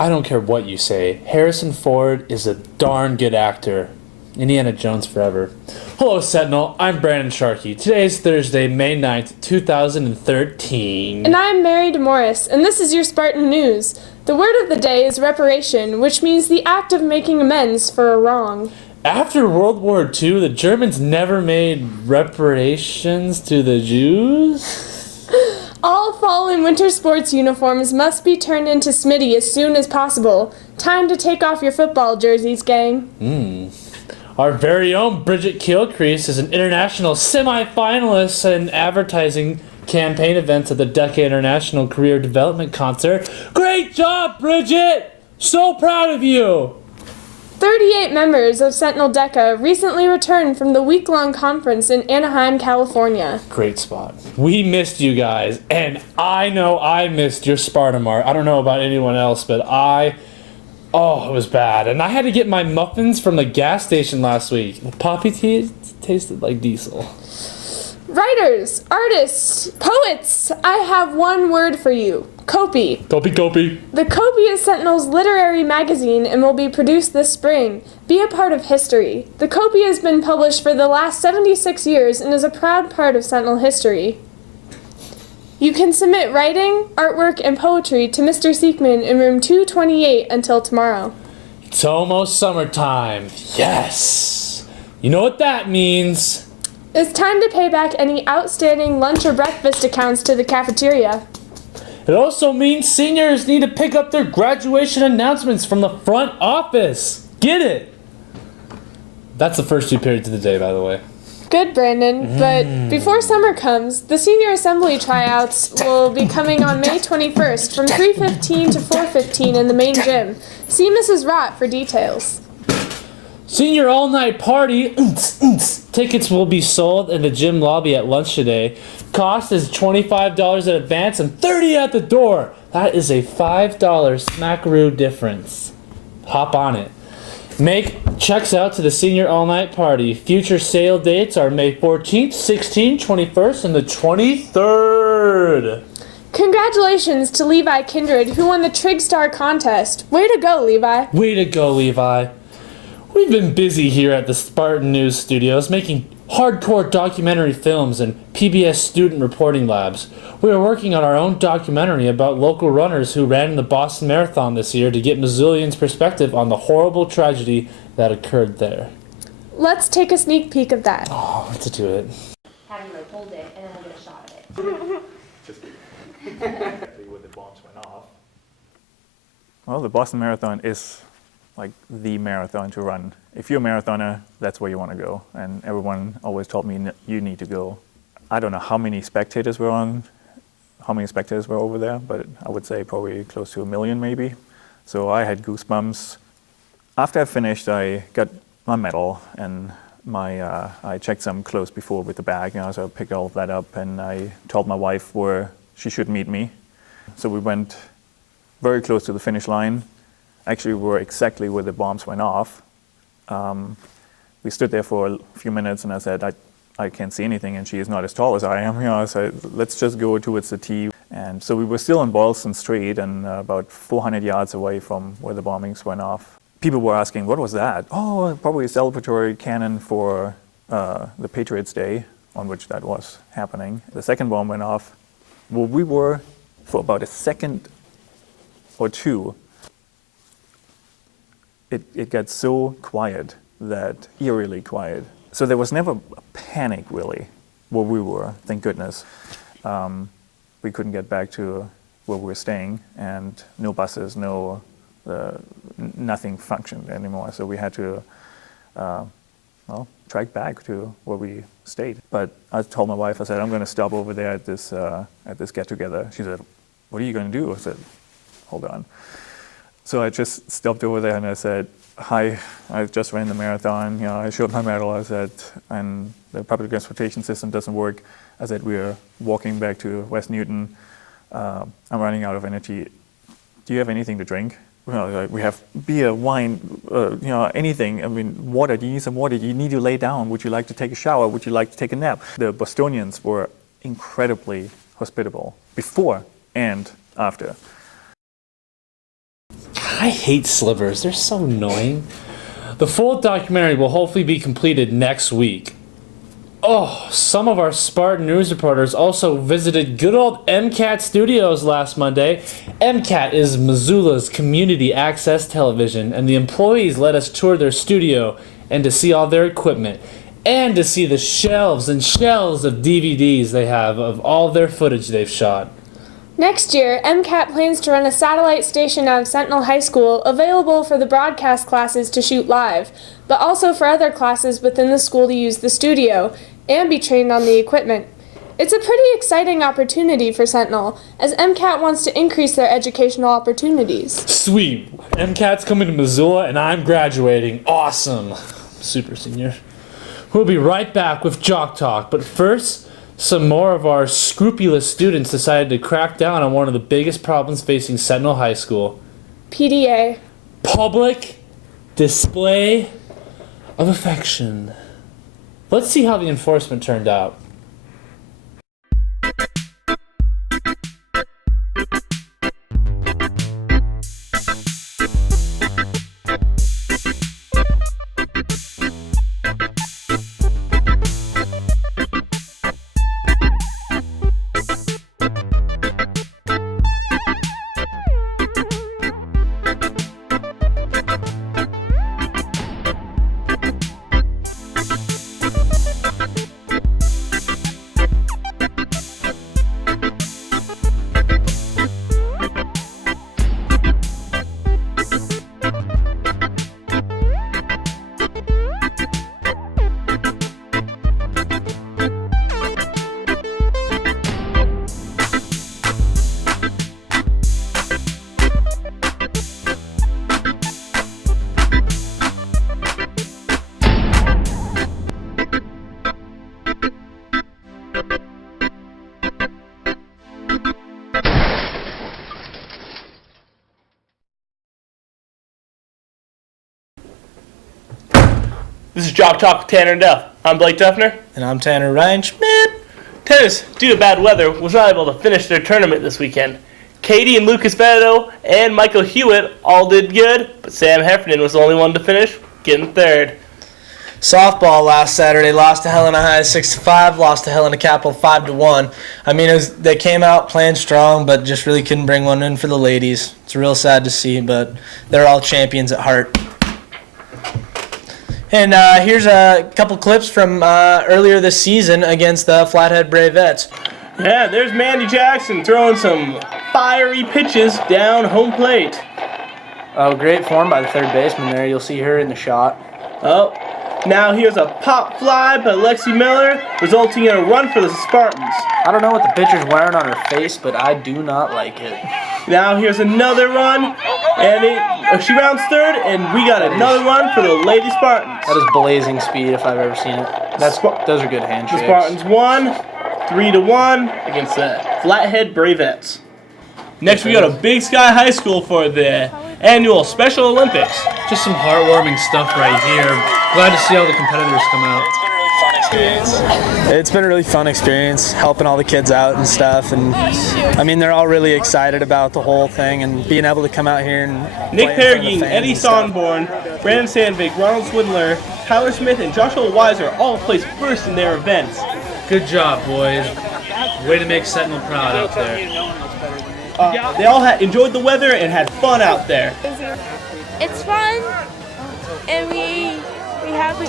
I don't care what you say. Harrison Ford is a darn good actor. Indiana Jones forever. Hello, Sentinel. I'm Brandon Sharkey. Today is Thursday, May 9th, 2013. And I'm Mary DeMorris, and this is your Spartan News. The word of the day is reparation, which means the act of making amends for a wrong. After World War II, the Germans never made reparations to the Jews? All fall and winter sports uniforms must be turned into Smitty as soon as possible. Time to take off your football jerseys, gang. Our very own Bridget Gilchrist is an international semi-finalist in advertising campaign events at the Decca International Career Development Concert. Great job, Bridget! So proud of you! 38 members of Sentinel DECA recently returned from the week-long conference in Anaheim, California. Great spot. We missed you guys, and I know I missed your Spartamart. I don't know about anyone else, but oh, it was bad. And I had to get my muffins from the gas station last week. The poppy tea tasted like diesel. Writers, artists, poets, I have one word for you. Copy. Copy. The Copy is Sentinel's literary magazine and will be produced this spring. Be a part of history. The Copy has been published for the last 76 years and is a proud part of Sentinel history. You can submit writing, artwork, and poetry to Mr. Siekman in room 228 until tomorrow. It's almost summertime. Yes! You know what that means. It's time to pay back any outstanding lunch or breakfast accounts to the cafeteria. It also means seniors need to pick up their graduation announcements from the front office. Get it? That's the first two periods of the day, by the way. Good, Brandon. But before summer comes, the senior assembly tryouts will be coming on May 21st from 3:15 to 4:15 in the main gym. See Mrs. Rott for details. Senior all-night party. Tickets will be sold in the gym lobby at lunch today. Cost is $25 in advance and $30 at the door. That is a $5 smackaroo difference. Hop on it. Make checks out to the senior all-night party. Future sale dates are May 14th, 16th, 21st, and the 23rd. Congratulations to Levi Kindred, who won the Trigstar contest. Way to go, Levi. Way to go, Levi. We've been busy here at the Spartan News Studios making hardcore documentary films and PBS student reporting labs. We are working on our own documentary about local runners who ran in the Boston Marathon this year to get Missoulians' perspective on the horrible tragedy that occurred there. Let's take a sneak peek of that. Oh, let's do it. Have you hold it and then I'll get a shot of it. Just when the bombs went off. Well, the Boston Marathon is like the marathon to run. If you're a marathoner, that's where you want to go. And everyone always told me you need to go. I don't know how many spectators were over there, but I would say probably close to 1 million maybe. So I had goosebumps. After I finished, I got my medal and I checked some clothes before with the bag, so I picked all of that up and I told my wife where she should meet me. So we went very close to the finish line. Actually, we were exactly where the bombs went off. We stood there for a few minutes and I said, I can't see anything and she is not as tall as I am. So let's just go towards the T. And so we were still on Boylston Street and about 400 yards away from where the bombings went off. People were asking, what was that? Oh, probably a celebratory cannon for the Patriots' Day, on which that was happening. The second bomb went off. Well, we were, for about a second or two, it got so quiet, that eerily quiet. So there was never a panic, really, where we were, thank goodness. We couldn't get back to where we were staying, and no buses, nothing functioned anymore. So we had to, track back to where we stayed. But I told my wife, I said, I'm going to stop over there at this get-together. She said, what are you going to do? I said, hold on. So I just stopped over there and I said, hi, I just ran the marathon. I showed my medal. I said, and the public transportation system doesn't work. I said, we're walking back to West Newton. I'm running out of energy. Do you have anything to drink? We have beer, wine, anything. I mean, water. Do you need some water? Do you need to lay down? Would you like to take a shower? Would you like to take a nap? The Bostonians were incredibly hospitable before and after. I hate slivers. They're so annoying. The full documentary will hopefully be completed next week. Oh, some of our Spartan news reporters also visited good old MCAT Studios last Monday. MCAT is Missoula's community access television, and the employees let us tour their studio and to see all their equipment, and to see the shelves and shelves of DVDs they have of all their footage they've shot. Next year, MCAT plans to run a satellite station out of Sentinel High School available for the broadcast classes to shoot live, but also for other classes within the school to use the studio and be trained on the equipment. It's a pretty exciting opportunity for Sentinel, as MCAT wants to increase their educational opportunities. Sweet. MCAT's coming to Missoula and I'm graduating. Awesome. Super senior. We'll be right back with Jock Talk, but first, some more of our scrupulous students decided to crack down on one of the biggest problems facing Sentinel High School. PDA. Public display of affection. Let's see how the enforcement turned out. This is Jock Talk with Tanner and Duff. I'm Blake Duffner. And I'm Tanner Ryan Schmidt. Tennis, due to bad weather, was not able to finish their tournament this weekend. Katie and Lucas Veneto and Michael Hewitt all did good, but Sam Heffernan was the only one to finish, getting third. Softball last Saturday lost to Helena High 6-5, lost to Helena Capital 5-1. I mean, they came out playing strong, but just really couldn't bring one in for the ladies. It's real sad to see, but they're all champions at heart. And here's a couple clips from earlier this season against the Flathead Bravettes. Yeah, there's Mandy Jackson throwing some fiery pitches down home plate. Oh, great form by the third baseman there. You'll see her in the shot. Oh, now here's a pop fly by Lexi Miller, resulting in a run for the Spartans. I don't know what the pitcher's wearing on her face, but I do not like it. Now here's another run, and she rounds third, and we got another run for the Lady Spartans. That is blazing speed if I've ever seen it. Those are good handshakes. The Spartans won 3-1 against the Flathead Bravettes. Next we go to Big Sky High School for the annual Special Olympics. Just some heartwarming stuff right here. Glad to see all the competitors come out. It's been a really fun experience, helping all the kids out and stuff, and I mean they're all really excited about the whole thing and being able to come out here and Nick play in front of the Perrine, fans Eddie and stuff. Sonborn, Brandon Sandvik, Ronald Swindler, Tyler Smith, and Joshua Weiser all placed first in their events. Good job, boys. Way to make Sentinel proud out there. They all enjoyed the weather and had fun out there. It's fun, and we have a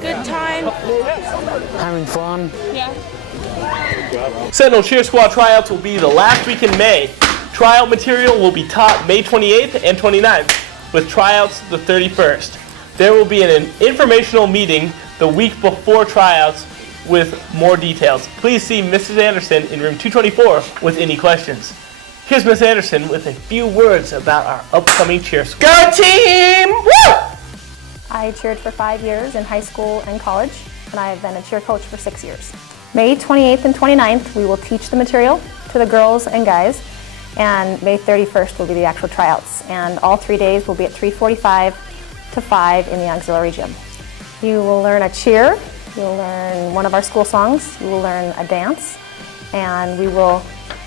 good time. Having fun. Yeah. Sentinel Cheer Squad tryouts will be the last week in May. Tryout material will be taught May 28th and 29th, with tryouts the 31st. There will be an informational meeting the week before tryouts with more details. Please see Mrs. Anderson in room 224 with any questions. Here's Miss Anderson with a few words about our upcoming cheer squad. Go team! Woo! I cheered for 5 years in high school and college, and I have been a cheer coach for 6 years. May 28th and 29th, we will teach the material to the girls and guys, and May 31st will be the actual tryouts. And all 3 days will be at 3:45 to 5 in the auxiliary gym. You will learn a cheer, you'll learn one of our school songs, you will learn a dance, and we will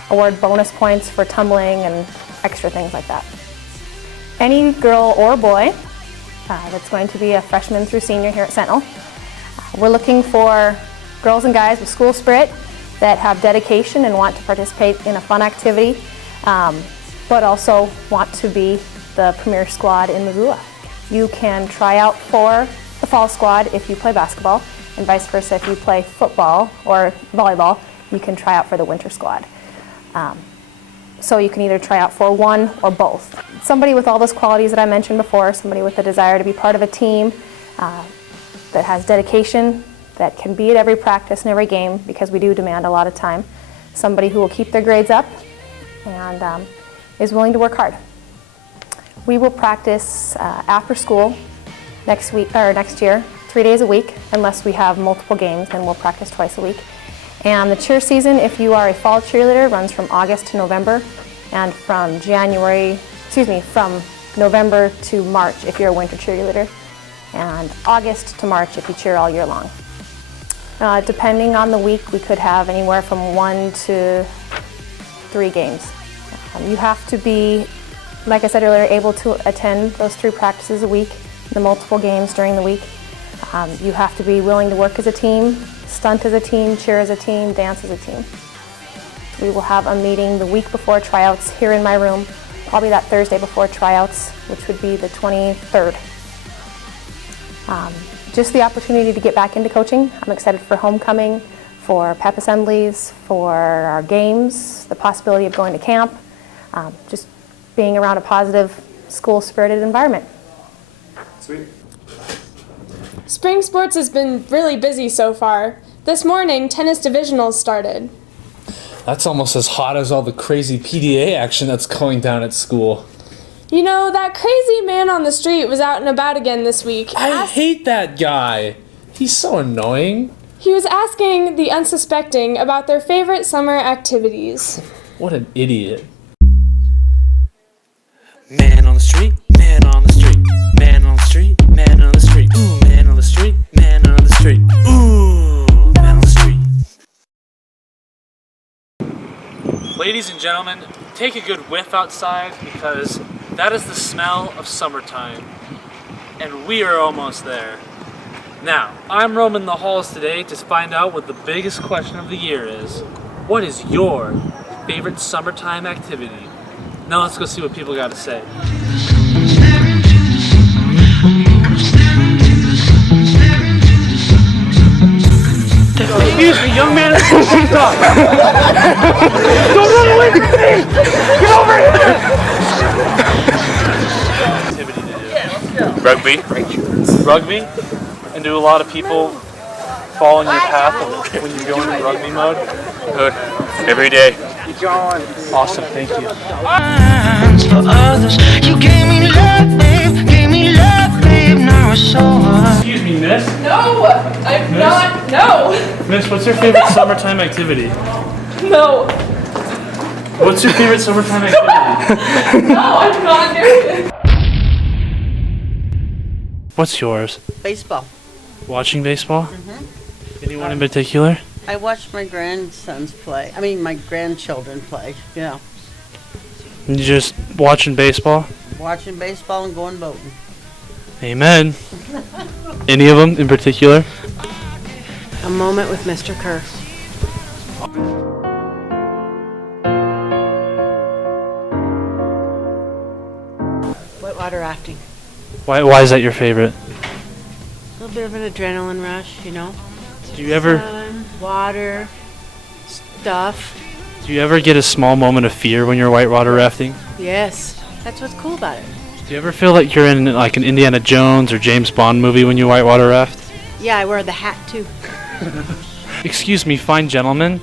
award bonus points for tumbling and extra things like that. Any girl or boy that's going to be a freshman through senior here at Sentinel, we're looking for girls and guys with school spirit that have dedication and want to participate in a fun activity, but also want to be the premier squad in Missoula. You can try out for the fall squad if you play basketball, and vice versa if you play football or volleyball, you can try out for the winter squad. So you can either try out for one or both. Somebody with all those qualities that I mentioned before, somebody with a desire to be part of a team that has dedication, that can be at every practice and every game because we do demand a lot of time. Somebody who will keep their grades up and is willing to work hard. We will practice after school next year, 3 days a week, unless we have multiple games, then we'll practice twice a week. And the cheer season, if you are a fall cheerleader, runs from August to November, and from November to March if you're a winter cheerleader, and August to March if you cheer all year long. Depending on the week, we could have anywhere from 1 to 3 games. You have to be, like I said earlier, able to attend those 3 practices a week, the multiple games during the week. You have to be willing to work as a team, stunt as a team, cheer as a team, dance as a team. We will have a meeting the week before tryouts here in my room, probably that Thursday before tryouts, which would be the 23rd. Just the opportunity to get back into coaching. I'm excited for homecoming, for pep assemblies, for our games, the possibility of going to camp, just being around a positive, school-spirited environment. Sweet. Spring sports has been really busy so far. This morning, tennis divisionals started. That's almost as hot as all the crazy PDA action that's going down at school. You know, that crazy man on the street was out and about again this week. I hate that guy. He's so annoying. He was asking the unsuspecting about their favorite summer activities. What an idiot. Man on the street, man on the street, man on the street, man on the street, ooh, man on the street, man on the street, ooh, man on the street. Ladies and gentlemen, take a good whiff outside because that is the smell of summertime. And we are almost there. Now, I'm roaming the halls today to find out what the biggest question of the year is. What is your favorite summertime activity? Now let's go see what people got to say. Excuse me, young man. Don't run away from me! Get over here! Activity to do. Yeah, let's go. Rugby. Rugby? And do a lot of people fall in your path when you go into rugby mode? Good. Every day. Keep going. Awesome, thank you. For others, you gave me love, babe, now it's over. Excuse me, miss? No, I'm Miss? not. No. Miss, what's your favorite summertime activity? No. What's your favorite summertime activity? No, I'm not doing it. What's yours? Baseball. Watching baseball? Mm-hmm. Anyone in particular? I watch my grandsons play. I mean, my grandchildren play. Yeah. You just watching baseball? Watching baseball and going boating. Amen. Any of them in particular? A moment with Mr. Kerr. Whitewater rafting. Why is that your favorite? A little bit of an adrenaline rush, you know. Do you ever Water, stuff. do you ever get a small moment of fear when you're whitewater rafting? Yes, that's what's cool about it. Do you ever feel like you're in like an Indiana Jones or James Bond movie when you whitewater raft? Yeah, I wear the hat too. Excuse me, fine gentlemen.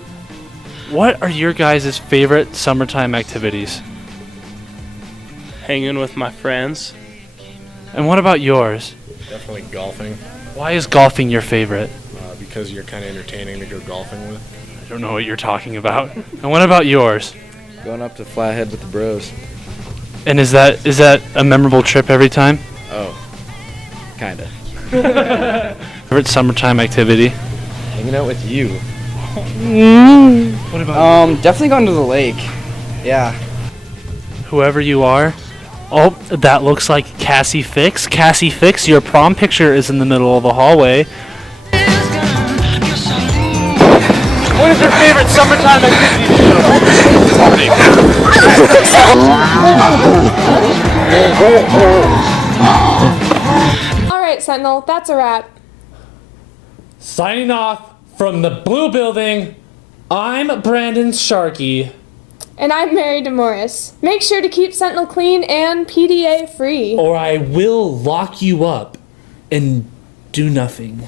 What are your guys' favorite summertime activities? Hanging with my friends. And what about yours? Definitely golfing. Why is golfing your favorite? Because you're kind of entertaining to go golfing with. I don't know what you're talking about. And what about yours? Going up to Flathead with the bros. And is that a memorable trip every time? Oh, kinda. Favorite summertime activity? Hanging out with you. What about definitely going to the lake. Yeah. whoever you are. Oh, that looks like Cassie Fix. Cassie Fix, your prom picture is in the middle of the hallway. What is your favorite summertime activity? Alright, Sentinel, that's a wrap. Signing off from the Blue Building, I'm Brandon Sharkey. And I'm Mary DeMorris. Make sure to keep Sentinel clean and PDA free. Or I will lock you up and do nothing.